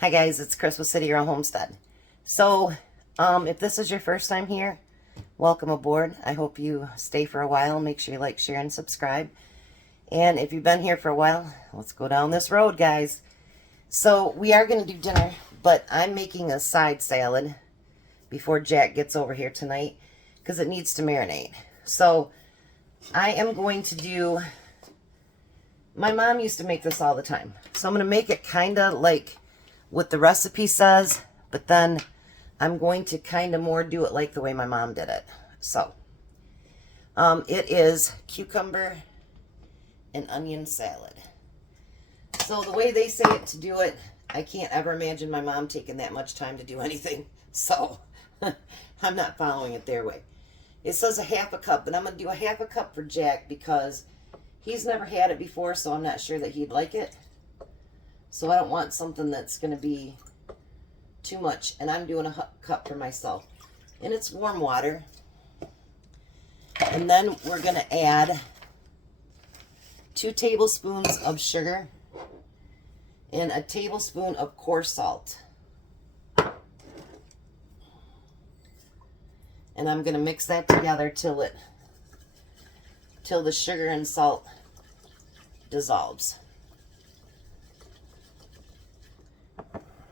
Hi guys, it's Chris with City Girl Homestead. So, if this is your first time here, welcome aboard. I hope you stay for a while. Make sure you like, share, and subscribe. And if you've been here for a while, let's go down this road, guys. So, we are going to do dinner, but I'm making a side salad before Jack gets over here tonight because it needs to marinate. So, I am going to do... My mom used to make this all the time. So, I'm going to make it kind of like what the recipe says, but then I'm going to kind of more do it like the way my mom did it. So, it is cucumber and onion salad. So the way they say it to do it, I can't ever imagine my mom taking that much time to do anything. So, I'm not following it their way. It says a half a cup, but I'm going to do a half a cup for Jack because he's never had it before, so I'm not sure that he'd like it. So I don't want something that's going to be too much. And I'm doing a cup for myself. And it's warm water. And then we're going to add 2 tablespoons of sugar and a tablespoon of coarse salt. And I'm going to mix that together till the sugar and salt dissolves.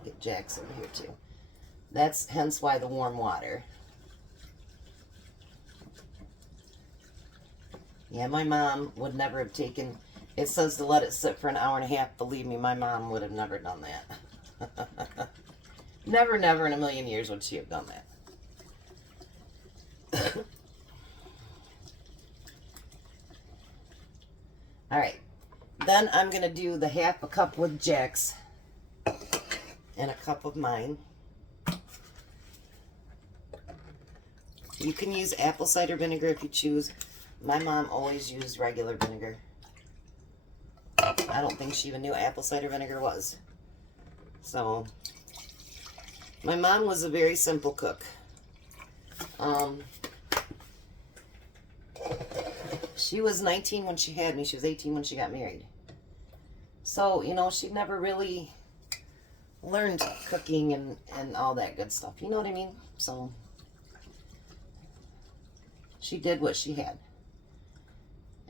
Get Jack's over here too. That's hence why the warm water. Yeah, my mom would never have taken, it says to let it sit for an hour and a half. Believe me, my mom would have never done that. Never, never in a million years would she have done that. Alright, then I'm going to do the half a cup with Jack's and a cup of mine. You can use apple cider vinegar if you choose. My mom always used regular vinegar. I don't think she even knew apple cider vinegar was. So, my mom was a very simple cook. She was 19 when she had me. She was 18 when she got married. So, you know, she never really learned cooking and all that good stuff. You know what I mean? So, she did what she had.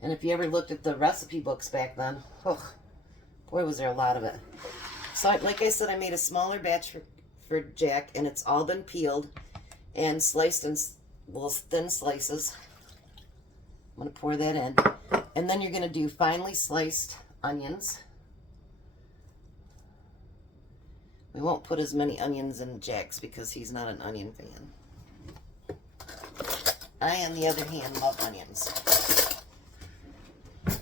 And if you ever looked at the recipe books back then, oh, boy, was there a lot of it. So, like I said, I made a smaller batch for Jack, and it's all been peeled and sliced in little thin slices. I'm going to pour that in. And then you're going to do finely sliced onions. We won't put as many onions in Jack's because he's not an onion fan. I, on the other hand, love onions. I'll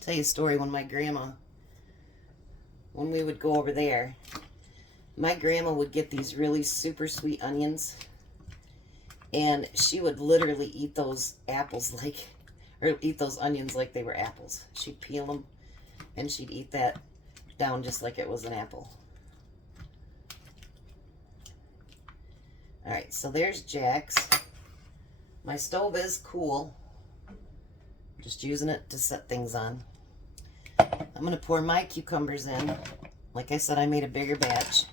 tell you a story. When my grandma, when we would go over there, my grandma would get these really super sweet onions, and she would literally eat those apples or eat those onions like they were apples. She'd peel them, and she'd eat that down just like it was an apple. Alright, so there's Jack's. My stove is cool. I'm just using it to set things on. I'm going to pour my cucumbers in. Like I said, I made a bigger batch.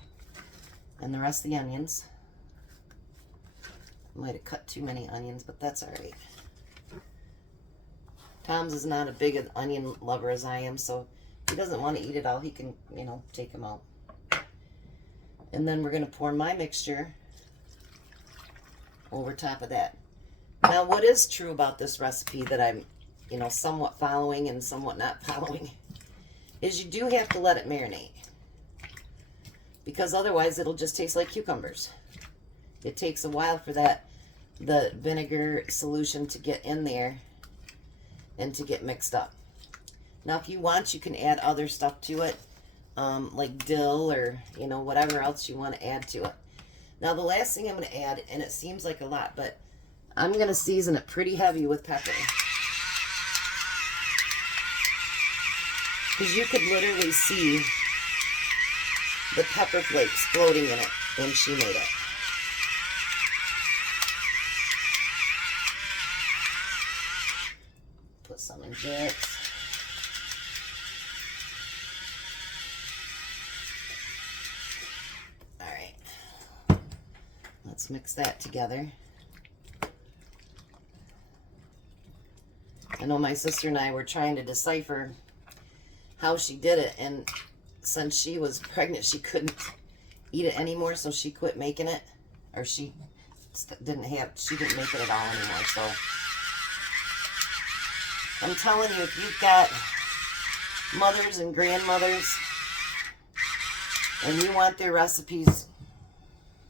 And the rest of the onions. I might have cut too many onions, but that's alright. Tom's is not a big an onion lover as I am, so if he doesn't want to eat it all, he can, you know, take them out. And then we're going to pour my mixture over top of that. Now, what is true about this recipe that I'm, you know, somewhat following and somewhat not following is you do have to let it marinate. Because otherwise it'll just taste like cucumbers. It takes a while for the vinegar solution to get in there and to get mixed up. Now, if you want, you can add other stuff to it, like dill or, you know, whatever else you want to add to it. Now, the last thing I'm going to add, and it seems like a lot, but I'm going to season it pretty heavy with pepper. Because you could literally see the pepper flakes floating in it when she made it. Put some in Jack's. Let's mix that together. I know my sister and I were trying to decipher how she did it, and since she was pregnant, she couldn't eat it anymore, so she quit making it, or she didn't make it at all anymore. So I'm telling you, if you've got mothers and grandmothers and you want their recipes,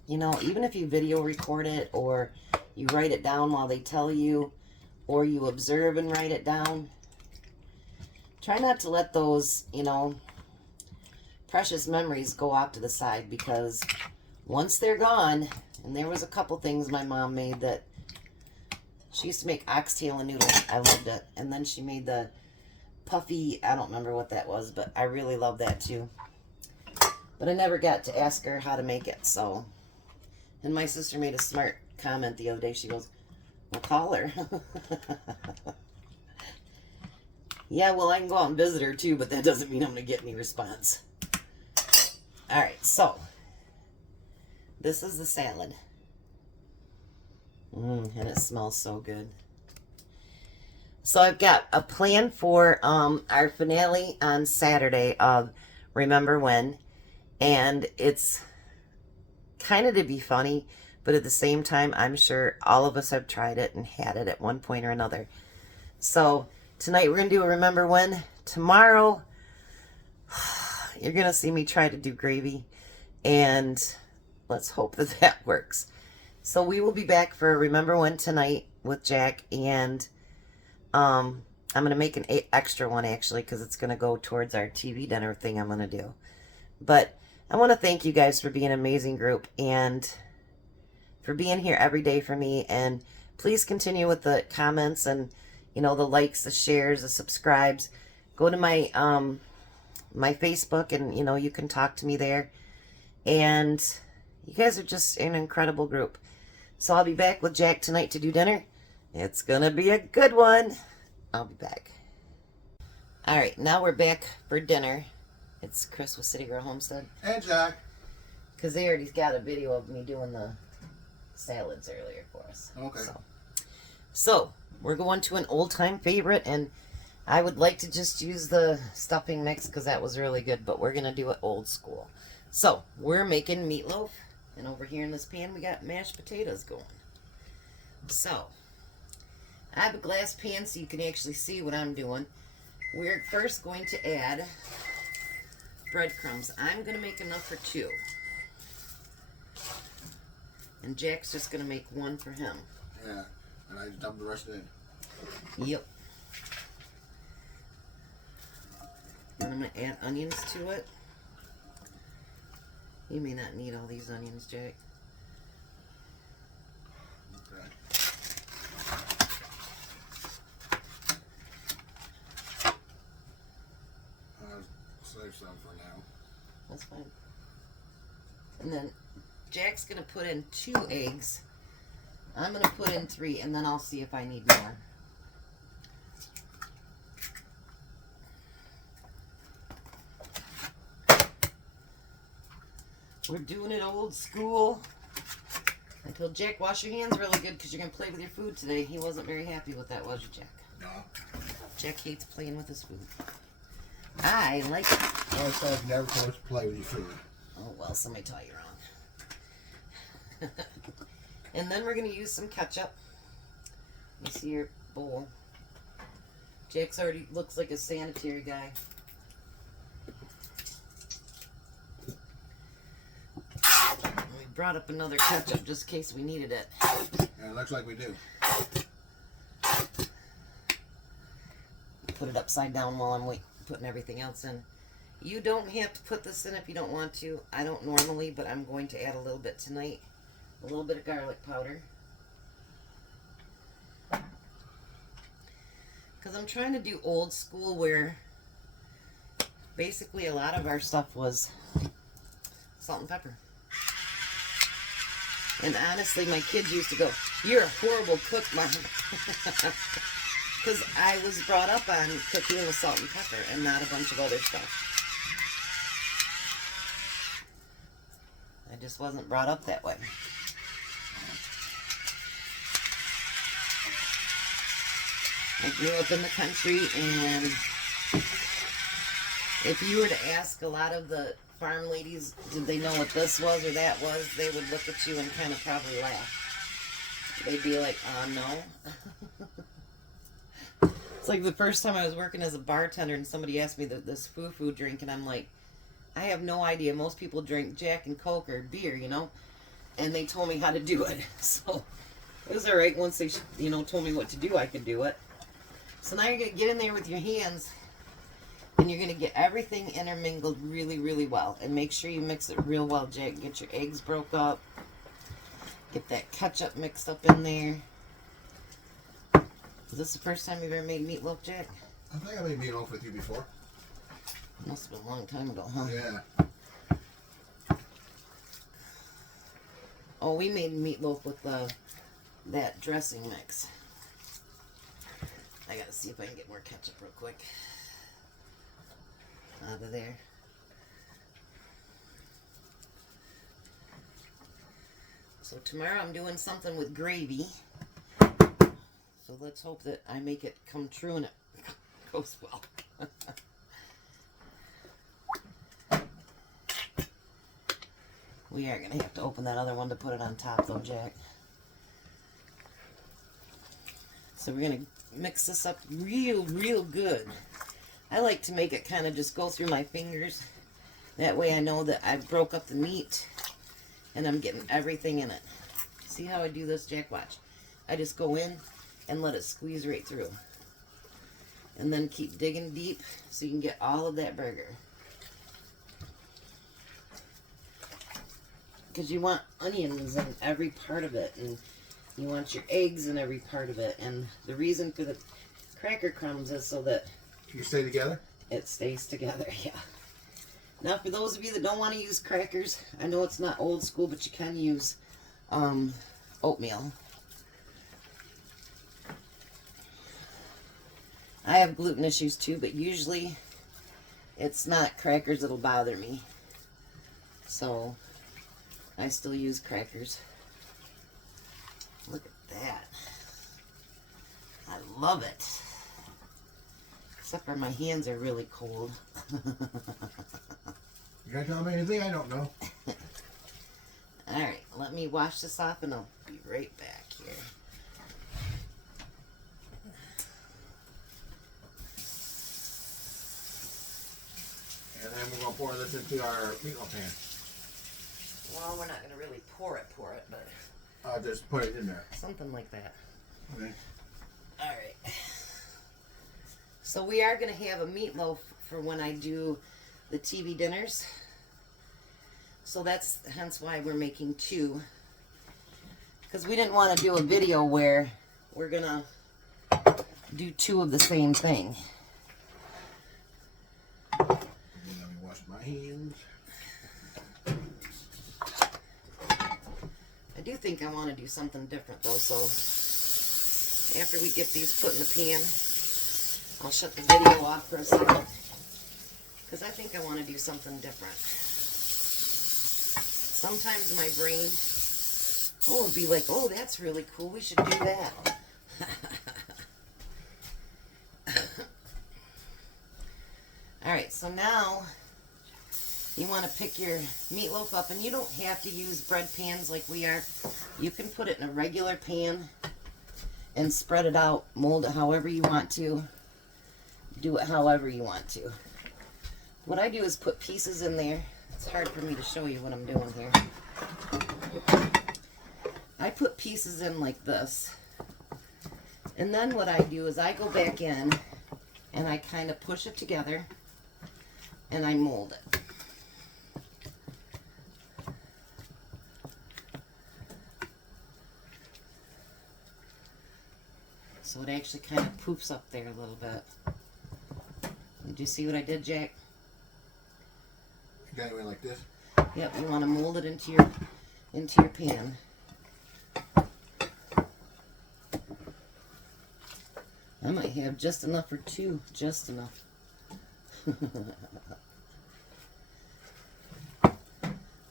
you know, even if you video record it or you write it down while they tell you, or you observe and write it down, try not to let those, you know, precious memories go off to the side, because once they're gone, and there was a couple things my mom made that she used to make oxtail and noodles. I loved it. And then she made the puffy, I don't remember what that was, but I really love that too. But I never got to ask her how to make it, so. And my sister made a smart comment the other day. She goes, well, call her. Yeah, well, I can go out and visit her too, but that doesn't mean I'm going to get any response. All right, so this is the salad. And it smells so good. So I've got a plan for our finale on Saturday of Remember When. And it's kind of to be funny, but at the same time, I'm sure all of us have tried it and had it at one point or another. So tonight we're going to do a Remember When. Tomorrow, you're going to see me try to do gravy. And let's hope that that works. So we will be back for Remember When tonight with Jack. And I'm going to make an extra one, actually, because it's going to go towards our TV dinner thing I'm going to do. But I want to thank you guys for being an amazing group and for being here every day for me. And please continue with the comments and, you know, the likes, the shares, the subscribes. Go to my my Facebook, and, you know, you can talk to me there. And you guys are just an incredible group. So I'll be back with Jack tonight to do dinner. It's going to be a good one. I'll be back. All right, now we're back for dinner. It's Chris with City Girl Homestead. And Jack. Because they already got a video of me doing the salads earlier for us. Okay. So we're going to an old-time favorite, and I would like to just use the stuffing mix because that was really good, but we're going to do it old school. So we're making meatloaf, and over here in this pan we got mashed potatoes going. So I have a glass pan so you can actually see what I'm doing. We're first going to add breadcrumbs. I'm going to make enough for 2. And Jack's just going to make 1 for him. Yeah, and I dump the rest in. Yep. And I'm going to add onions to it. You may not need all these onions, Jack. Okay. Save some for now. That's fine. And then Jack's going to put in 2 eggs. I'm going to put in 3, and then I'll see if I need more. We're doing it old school. I told Jack, wash your hands really good because you're going to play with your food today. He wasn't very happy with that, was you, Jack? No. Jack hates playing with his food. I like it. I said never supposed to play with your food. Oh, well, somebody taught you wrong. And then we're going to use some ketchup. You see your bowl. Jack's already looks like a sanitary guy. We brought up another ketchup just in case we needed it. Yeah, it looks like we do. Put it upside down while I'm putting everything else in. You don't have to put this in if you don't want to. I don't normally, but I'm going to add a little bit tonight. A little bit of garlic powder. Because I'm trying to do old school where basically a lot of our stuff was salt and pepper. And honestly, my kids used to go, "You're a horrible cook, Mom." Because I was brought up on cooking with salt and pepper and not a bunch of other stuff. I just wasn't brought up that way. I grew up in the country, and if you were to ask a lot of the farm ladies, did they know what this was or that was, they would look at you and kind of probably laugh. They'd be like, no. It's like the first time I was working as a bartender and somebody asked me this foo-foo drink, and I'm like, I have no idea. Most people drink Jack and Coke or beer, you know? And they told me how to do it. So it was all right. Once they, told me what to do, I could do it. So now you're going to get in there with your hands, and you're going to get everything intermingled really, really well. And make sure you mix it real well, Jack. Get your eggs broke up. Get that ketchup mixed up in there. Is this the first time you've ever made meatloaf, Jack? I think I made meatloaf with you before. Must have been a long time ago, huh? Yeah. Oh, we made meatloaf with that dressing mix. I gotta see if I can get more ketchup real quick. Out of there. So tomorrow I'm doing something with gravy. So let's hope that I make it come true and it goes well. We are going to have to open that other one to put it on top though, Jack. So we're going to mix this up real good. I like to make it kind of just go through my fingers. That way I know that I broke up the meat and I'm getting everything in it. See how I do this, Jack? Watch. I just go in and let it squeeze right through. And then keep digging deep so you can get all of that burger. Because you want onions in every part of it, and you want your eggs in every part of it. And the reason for the cracker crumbs is so that You stay together? it stays together, yeah. Now, for those of you that don't want to use crackers, I know it's not old school, but you can use oatmeal. I have gluten issues too, but usually it's not crackers that'll bother me. So I still use crackers. Look at that. I love it. Except for my hands are really cold. You gotta tell me anything I don't know. Alright, let me wash this off and I'll be right back here. And then we're gonna pour this into our meatloaf pan. Well, we're not going to really pour it, but Just put it in there. something like that. Okay. Alright. So we are going to have a meatloaf for when I do the TV dinners. So that's hence why we're making two. Because we didn't want to do a video where we're going to do two of the same thing. Let me wash my hands. I do think I want to do something different though, so after we get these put in the pan, I'll shut the video off for a second, because I think I want to do something different. Sometimes my brain, will be like, oh, that's really cool, we should do that. Alright, so now you want to pick your meatloaf up, and you don't have to use bread pans like we are. You can put it in a regular pan and spread it out, mold it however you want to, do it however you want to. What I do is put pieces in there. It's hard for me to show you what I'm doing here. I put pieces in like this, and then what I do is I go back in and I kind of push it together and I mold it. So it actually kind of poofs up there a little bit. Did you see what I did, Jack? You got it like this? Yep, you want to mold it into your pan. I might have just enough for two, just enough.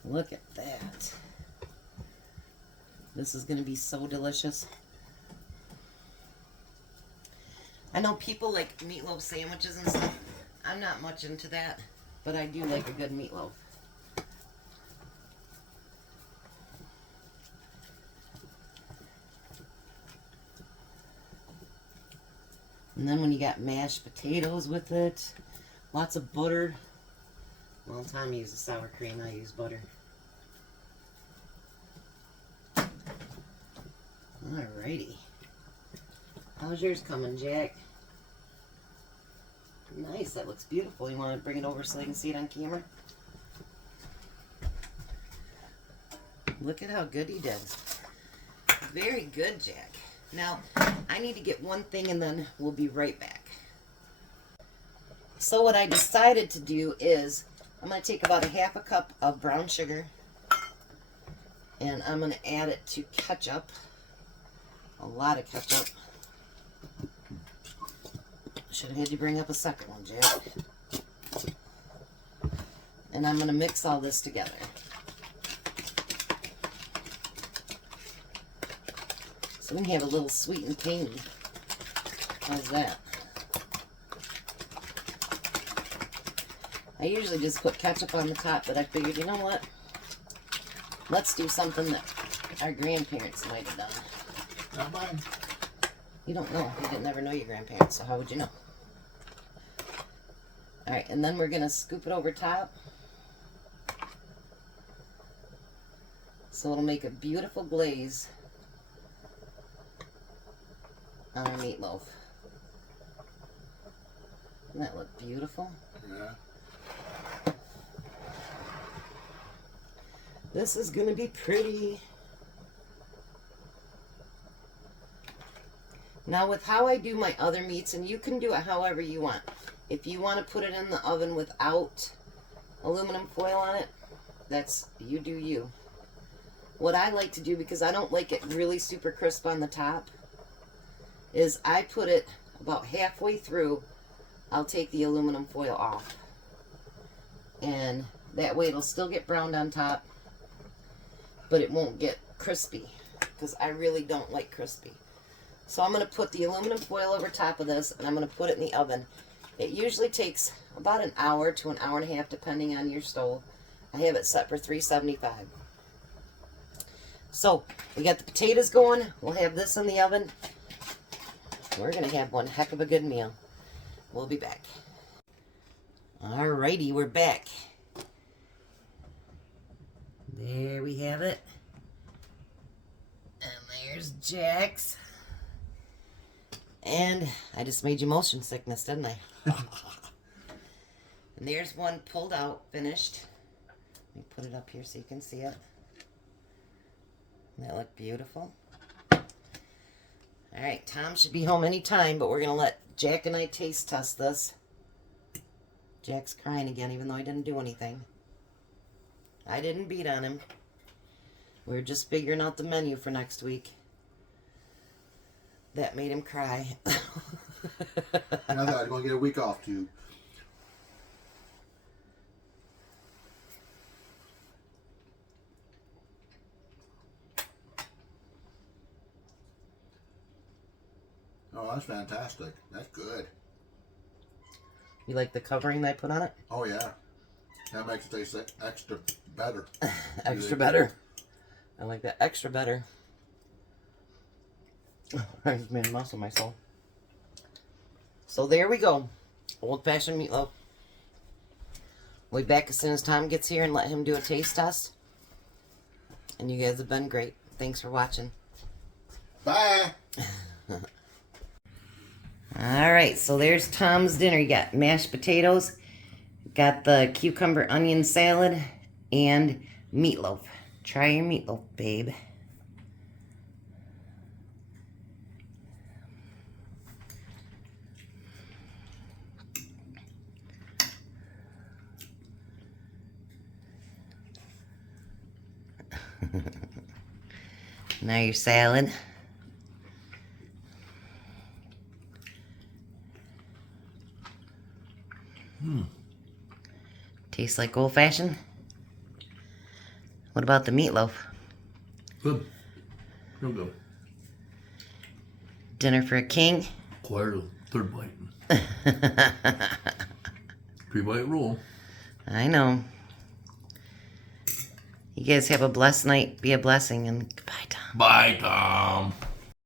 Look at that. This is going to be so delicious. I know people like meatloaf sandwiches and stuff. I'm not much into that, but I do like a good meatloaf. And then when you got mashed potatoes with it, lots of butter. Well, Tommy uses sour cream, I use butter. Alrighty. How's yours coming, Jack? Nice, that looks beautiful. You want to bring it over so they can see it on camera? Look at how good he did. Very good, Jack. Now, I need to get one thing and then we'll be right back. So what I decided to do is, I'm going to take about a half a cup of brown sugar and I'm going to add it to ketchup. A lot of ketchup. Should have had you bring up a second one, Jack. And I'm going to mix all this together. So we can have a little sweet and tangy. How's that? I usually just put ketchup on the top, but I figured, you know what? Let's do something that our grandparents might have done. Not mine. You don't know. You didn't ever know your grandparents, so how would you know? Alright, and then we're going to scoop it over top. So it'll make a beautiful glaze on our meatloaf. Doesn't that look beautiful? Yeah. This is going to be pretty. Now with how I do my other meats, and you can do it however you want. If you want to put it in the oven without aluminum foil on it, that's, you do you. What I like to do, because I don't like it really super crisp on the top, is I put it about halfway through, I'll take the aluminum foil off. And that way it'll still get browned on top, but it won't get crispy, because I really don't like crispy. So I'm going to put the aluminum foil over top of this, and I'm going to put it in the oven. It usually takes about an hour to an hour and a half, depending on your stove. I have it set for 375. So, we got the potatoes going. We'll have this in the oven. We're going to have one heck of a good meal. We'll be back. Alrighty, we're back. There we have it. And there's Jack's. And I just made you motion sickness, didn't I? And there's one pulled out, finished. Let me put it up here so you can see it. Doesn't that look beautiful? Alright, Tom should be home any time, but we're going to let Jack and I taste test this. Jack's crying again, even though he didn't do anything. I didn't beat on him. We were just figuring out the menu for next week. That made him cry. And I thought I was going to get a week off too. Oh, that's fantastic. That's good. You like the covering that I put on it? Oh, yeah. That makes it taste extra better. Extra better. I like that extra better. I just made a mess of myself. So there we go. Old-fashioned meatloaf. We'll be back as soon as Tom gets here and let him do a taste test. And you guys have been great. Thanks for watching. Bye. Alright, so there's Tom's dinner. You got mashed potatoes, got the cucumber onion salad, and meatloaf. Try your meatloaf, babe. Now your salad. Tastes like old-fashioned. What about the meatloaf? Good. Real good. Dinner for a king. Quite Third bite. 3-bite rule. I know. You guys have a blessed night. Be a blessing, and goodbye, Tom. Bye, Tom.